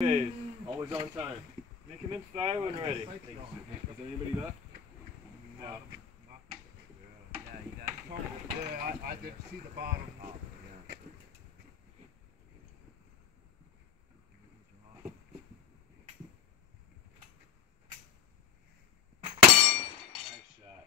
Phase. Always on time. Make him in fire when ready. Is there anybody left? No. Yeah, you got it. Yeah, I did see the bottom. Nice shot.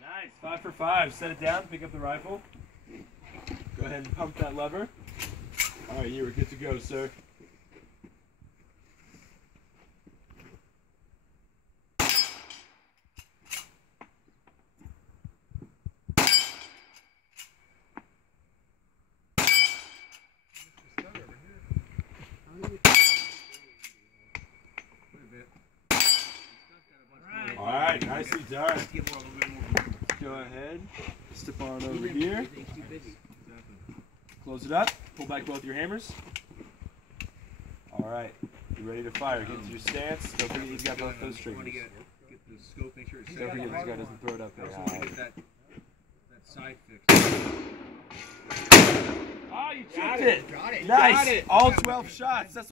Nice, 5 for 5. Set it down, pick up the rifle. Go ahead and pump that lever. Alright, you were good to go, sir. Alright, nicely done. Go ahead, step on over here. Close it up, pull back both your hammers. Alright, you're ready to fire. Get into your stance. Don't forget you've got both those triggers. Get the scope, make sure it's Don't forget this guy doesn't throw it up there. get that side fixed. Oh, you chipped it! Got it. Nice! Got it. All 12 shots. That's